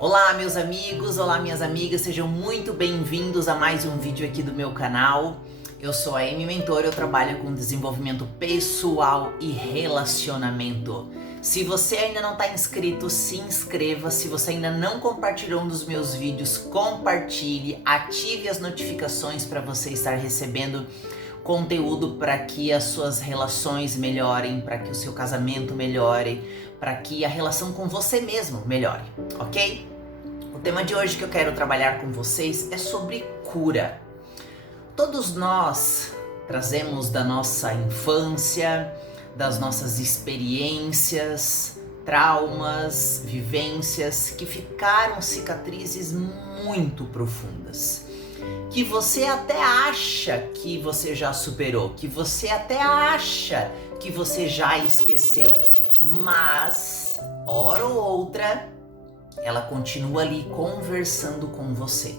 Olá meus amigos, olá minhas amigas, sejam muito bem-vindos a mais um vídeo aqui do meu canal. Eu sou a Amy Mentor, eu trabalho com desenvolvimento pessoal e relacionamento. Se você ainda não está inscrito, se inscreva. Se você ainda não compartilhou um dos meus vídeos, compartilhe, ative as notificações para você estar recebendo conteúdo para que as suas relações melhorem, para que o seu casamento melhore, para que a relação com você mesmo melhore, ok? O tema de hoje que eu quero trabalhar com vocês é sobre cura. Todos nós trazemos da nossa infância, das nossas experiências, traumas, vivências que ficaram cicatrizes muito profundas, que você até acha que você já superou, que você até acha que você já esqueceu, mas hora ou outra ela continua ali conversando com você.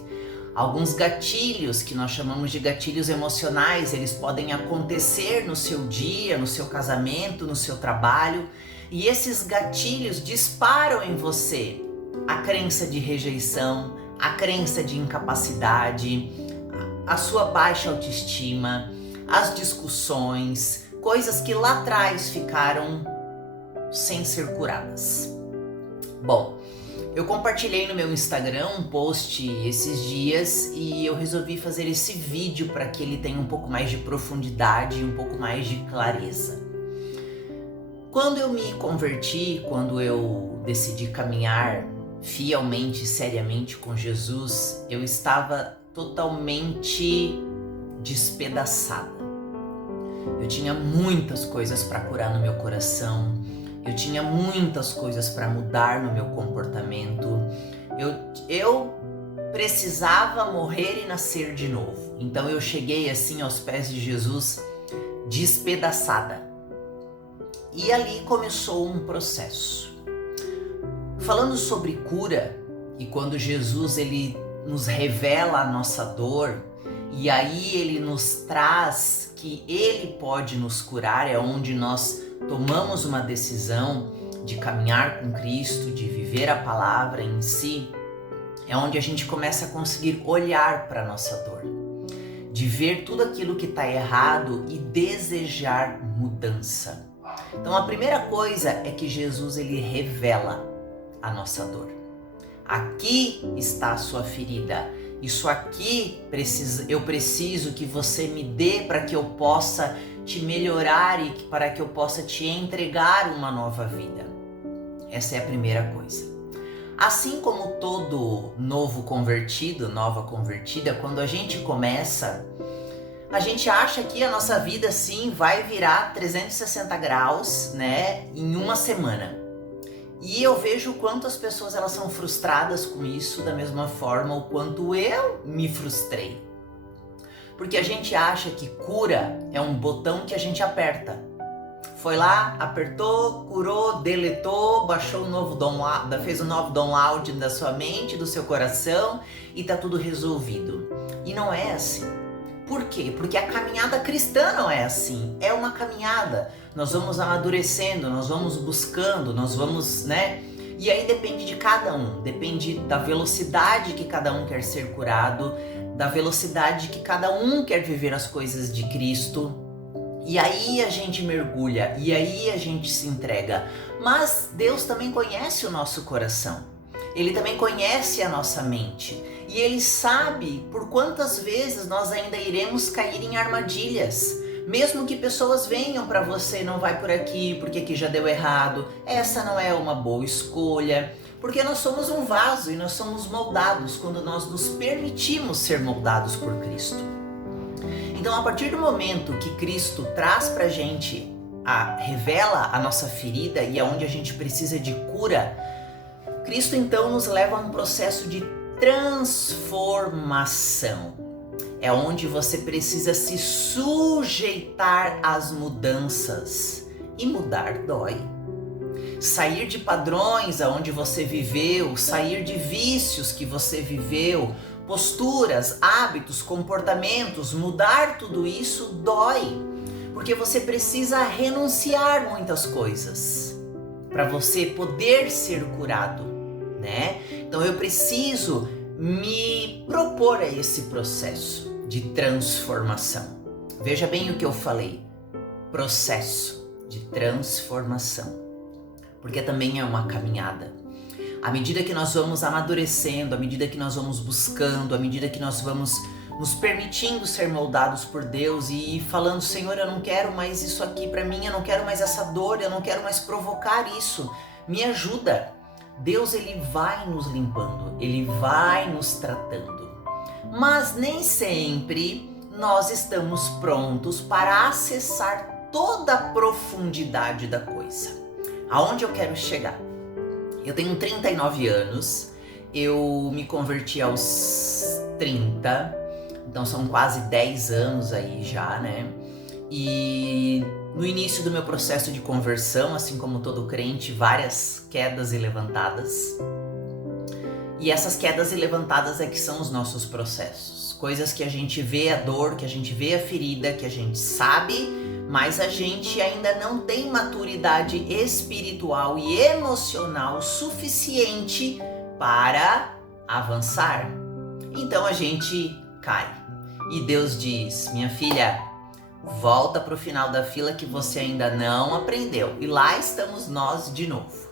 Alguns gatilhos, que nós chamamos de gatilhos emocionais, eles podem acontecer no seu dia, no seu casamento, no seu trabalho, e esses gatilhos disparam em você a crença de rejeição, a crença de incapacidade, a sua baixa autoestima, as discussões, coisas que lá atrás ficaram sem ser curadas. Bom, eu compartilhei no meu Instagram um post esses dias e eu resolvi fazer esse vídeo para que ele tenha um pouco mais de profundidade e um pouco mais de clareza. Quando eu me converti, quando eu decidi caminhar fielmente, seriamente com Jesus, eu estava totalmente despedaçada. Eu tinha muitas coisas para curar no meu coração, eu tinha muitas coisas para mudar no meu comportamento, eu precisava morrer e nascer de novo. Então eu cheguei assim aos pés de Jesus despedaçada. E ali começou um processo. Falando sobre cura, e quando Jesus ele nos revela a nossa dor, e aí ele nos traz que ele pode nos curar, é onde nós tomamos uma decisão de caminhar com Cristo, de viver a palavra em si, é onde a gente começa a conseguir olhar para a nossa dor, de ver tudo aquilo que está errado e desejar mudança. Então a primeira coisa é que Jesus ele revela a nossa dor. Aqui está a sua ferida. Isso aqui eu preciso que você me dê para que eu possa te melhorar e para que eu possa te entregar uma nova vida. Essa é a primeira coisa. Assim como todo novo convertido, nova convertida, quando a gente começa, a gente acha que a nossa vida sim vai virar 360 graus, né, em uma semana. E eu vejo o quanto as pessoas elas são frustradas com isso, da mesma forma o quanto eu me frustrei. Porque a gente acha que cura é um botão que a gente aperta. Foi lá, apertou, curou, deletou, baixou o novo download, fez um novo download da sua mente, do seu coração e tá tudo resolvido. E não é assim. Por quê? Porque a caminhada cristã não é assim. É uma caminhada. Nós vamos amadurecendo, nós vamos buscando, nós vamos, né? E aí depende de cada um. Depende da velocidade que cada um quer ser curado, da velocidade que cada um quer viver as coisas de Cristo. E aí a gente mergulha, e aí a gente se entrega. Mas Deus também conhece o nosso coração. Ele também conhece a nossa mente. E Ele sabe por quantas vezes nós ainda iremos cair em armadilhas. Mesmo que pessoas venham para você, não vai por aqui, porque aqui já deu errado. Essa não é uma boa escolha. Porque nós somos um vaso e nós somos moldados quando nós nos permitimos ser moldados por Cristo. Então, a partir do momento que Cristo traz pra gente, revela a nossa ferida e aonde a gente precisa de cura, Cristo então nos leva a um processo de transformação. É onde você precisa se sujeitar às mudanças. E mudar dói. Sair de padrões aonde você viveu, sair de vícios que você viveu, posturas, hábitos, comportamentos, mudar tudo isso dói. Porque você precisa renunciar muitas coisas para você poder ser curado, né? Então eu preciso me propor a esse processo de transformação. Veja bem o que eu falei, processo de transformação, porque também é uma caminhada. À medida que nós vamos amadurecendo, à medida que nós vamos buscando, à medida que nós vamos nos permitindo ser moldados por Deus e falando, Senhor, eu não quero mais isso aqui para mim, eu não quero mais essa dor, eu não quero mais provocar isso, me ajuda. Deus, ele vai nos limpando, ele vai nos tratando, mas nem sempre nós estamos prontos para acessar toda a profundidade da coisa. Aonde eu quero chegar? Eu tenho 39 anos, eu me converti aos 30, então são quase 10 anos aí já, né? E no início do meu processo de conversão, assim como todo crente, várias quedas e levantadas. E essas quedas e levantadas é que são os nossos processos. Coisas que a gente vê a dor, que a gente vê a ferida, que a gente sabe, mas a gente ainda não tem maturidade espiritual e emocional suficiente para avançar. Então a gente cai. E Deus diz, minha filha, volta para o final da fila que você ainda não aprendeu. E lá estamos nós de novo.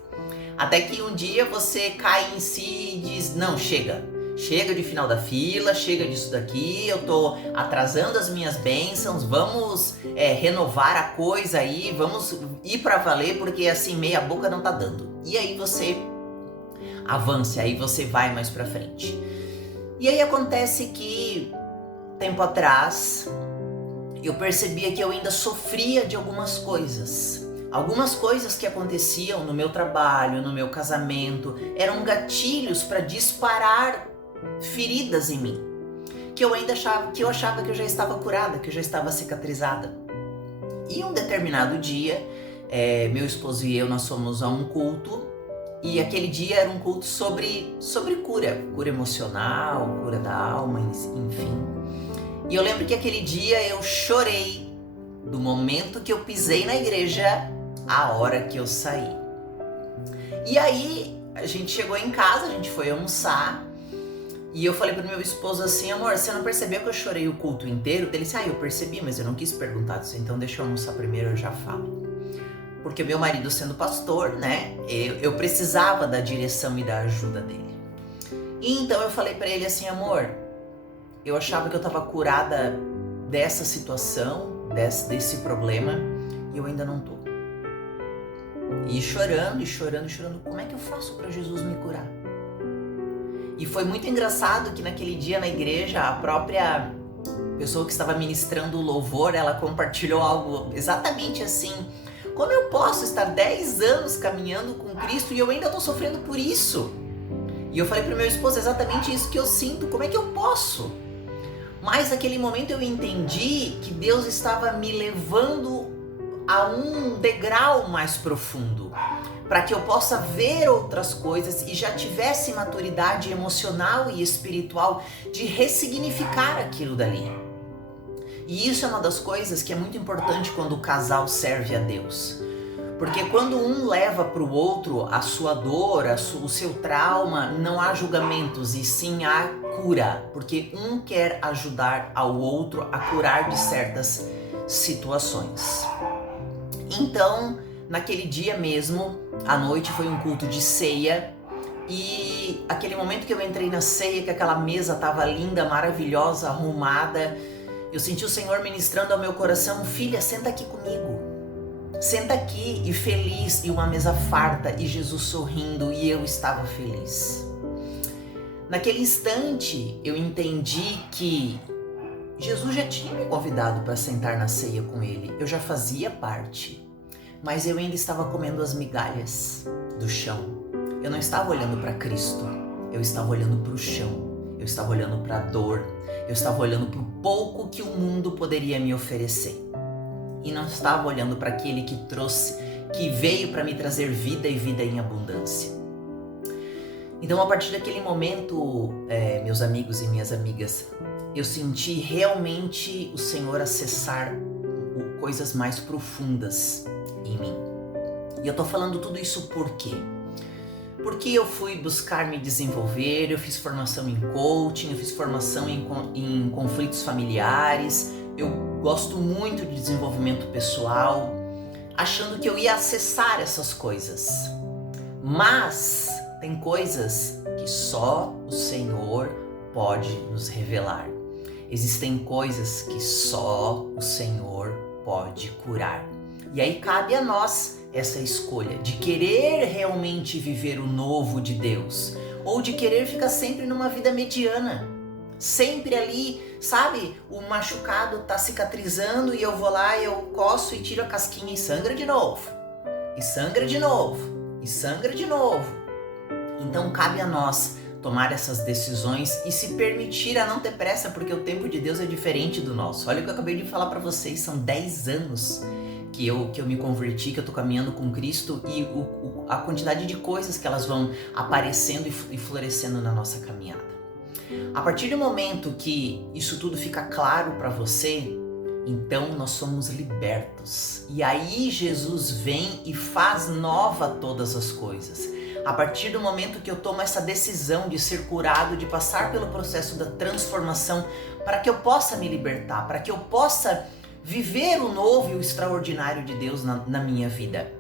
Até que um dia você cai em si e diz, não, chega de final da fila, chega disso daqui, eu tô atrasando as minhas bênçãos, vamos renovar a coisa aí, vamos ir pra valer, porque assim, meia boca não tá dando. E aí você avança, aí você vai mais pra frente. E aí acontece que, tempo atrás, eu percebia que eu ainda sofria de algumas coisas. Algumas coisas que aconteciam no meu trabalho, no meu casamento, eram gatilhos para disparar feridas em mim, que eu achava que eu já estava curada, que eu já estava cicatrizada. E um determinado dia, meu esposo e eu, nós fomos a um culto, e aquele dia era um culto sobre cura emocional, cura da alma, enfim. E eu lembro que aquele dia eu chorei do momento que eu pisei na igreja à hora que eu saí. E aí a gente chegou em casa, a gente foi almoçar, e eu falei pro meu esposo assim, amor, você não percebeu que eu chorei o culto inteiro? Ele disse, eu percebi, mas eu não quis perguntar disso, então deixa eu almoçar primeiro, eu já falo. Porque meu marido sendo pastor, né, eu precisava da direção e da ajuda dele. E então eu falei pra ele assim, amor, eu achava que eu tava curada dessa situação, desse problema, e eu ainda não tô. E chorando, como é que eu faço pra Jesus me curar? E foi muito engraçado que naquele dia na igreja, a própria pessoa que estava ministrando o louvor, ela compartilhou algo exatamente assim. Como eu posso estar 10 anos caminhando com Cristo e eu ainda estou sofrendo por isso? E eu falei para o meu esposo, exatamente isso que eu sinto, como é que eu posso? Mas naquele momento eu entendi que Deus estava me levando a um degrau mais profundo, para que eu possa ver outras coisas e já tivesse maturidade emocional e espiritual de ressignificar aquilo dali. E isso é uma das coisas que é muito importante quando o casal serve a Deus. Porque quando um leva para o outro a sua dor, o seu trauma, não há julgamentos e sim há cura. Porque um quer ajudar ao outro a curar de certas situações. Então, naquele dia mesmo, à noite foi um culto de ceia. E aquele momento que eu entrei na ceia, que aquela mesa estava linda, maravilhosa, arrumada, eu senti o Senhor ministrando ao meu coração, filha, senta aqui comigo. Senta aqui, e feliz, e uma mesa farta, e Jesus sorrindo, e eu estava feliz. Naquele instante, eu entendi que Jesus já tinha me convidado para sentar na ceia com Ele. Eu já fazia parte, mas eu ainda estava comendo as migalhas do chão. Eu não estava olhando para Cristo, eu estava olhando para o chão. Eu estava olhando para a dor, eu estava olhando para o pouco que o mundo poderia me oferecer. E não estava olhando para aquele que veio para me trazer vida e vida em abundância. Então, a partir daquele momento, meus amigos e minhas amigas, eu senti realmente o Senhor acessar coisas mais profundas em mim. E eu tô falando tudo isso por quê? Porque eu fui buscar me desenvolver, eu fiz formação em coaching, eu fiz formação em conflitos familiares, eu gosto muito de desenvolvimento pessoal, achando que eu ia acessar essas coisas. Mas tem coisas que só o Senhor pode nos revelar. Existem coisas que só o Senhor pode curar. E aí cabe a nós essa escolha de querer realmente viver o novo de Deus ou de querer ficar sempre numa vida mediana. Sempre ali, sabe? O machucado tá cicatrizando e eu vou lá, eu coço e tiro a casquinha e sangra de novo. E sangra de novo. E sangra de novo. Então cabe a nós tomar essas decisões e se permitir a não ter pressa, porque o tempo de Deus é diferente do nosso. Olha o que eu acabei de falar para vocês, são 10 anos que eu me converti, que eu tô caminhando com Cristo e a quantidade de coisas que elas vão aparecendo e florescendo na nossa caminhada. A partir do momento que isso tudo fica claro para você, então nós somos libertos. E aí Jesus vem e faz nova todas as coisas. A partir do momento que eu tomo essa decisão de ser curado, de passar pelo processo da transformação, para que eu possa me libertar, para que eu possa viver o novo e o extraordinário de Deus na minha vida.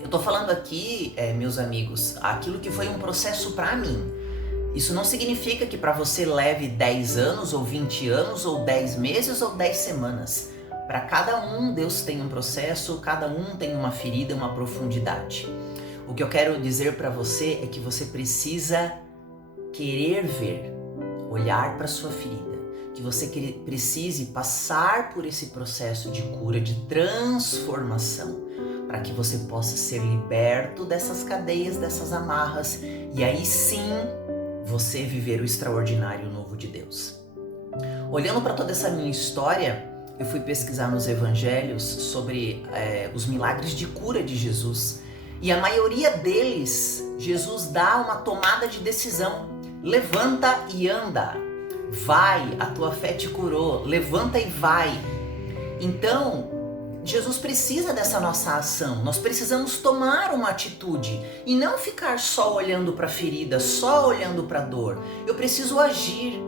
Eu tô falando aqui, meus amigos, aquilo que foi um processo para mim. Isso não significa que para você leve 10 anos, ou 20 anos, ou 10 meses, ou 10 semanas. Para cada um, Deus tem um processo, cada um tem uma ferida, uma profundidade. O que eu quero dizer para você é que você precisa querer ver, olhar para sua ferida, que você precise passar por esse processo de cura, de transformação, para que você possa ser liberto dessas cadeias, dessas amarras, e aí sim você viver o extraordinário novo de Deus. Olhando para toda essa minha história, eu fui pesquisar nos evangelhos sobre os milagres de cura de Jesus. E a maioria deles, Jesus dá uma tomada de decisão. Levanta e anda. Vai, a tua fé te curou. Levanta e vai. Então, Jesus precisa dessa nossa ação. Nós precisamos tomar uma atitude e não ficar só olhando para a ferida, só olhando para a dor. Eu preciso agir.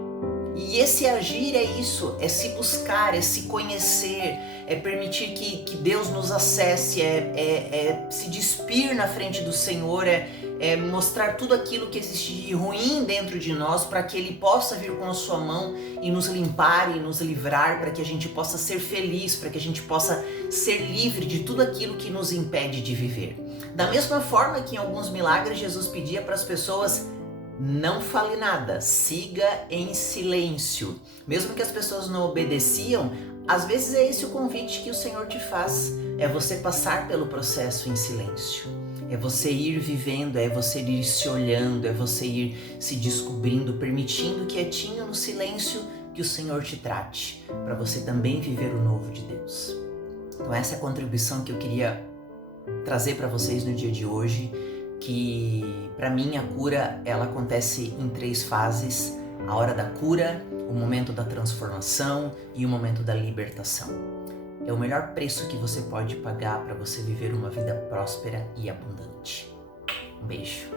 E esse agir é isso, é se buscar, é se conhecer, é permitir que Deus nos acesse, é se despir na frente do Senhor, é mostrar tudo aquilo que existe de ruim dentro de nós para que Ele possa vir com a sua mão e nos limpar e nos livrar, para que a gente possa ser feliz, para que a gente possa ser livre de tudo aquilo que nos impede de viver. Da mesma forma que em alguns milagres Jesus pedia para as pessoas: não fale nada, siga em silêncio. Mesmo que as pessoas não obedeciam, às vezes é esse o convite que o Senhor te faz. É você passar pelo processo em silêncio. É você ir vivendo, é você ir se olhando, é você ir se descobrindo, permitindo quietinho no silêncio que o Senhor te trate, para você também viver o novo de Deus. Então essa é a contribuição que eu queria trazer para vocês no dia de hoje. Que para mim a cura ela acontece em 3 fases: a hora da cura, o momento da transformação e o momento da libertação. É o melhor preço que você pode pagar para você viver uma vida próspera e abundante. Um beijo.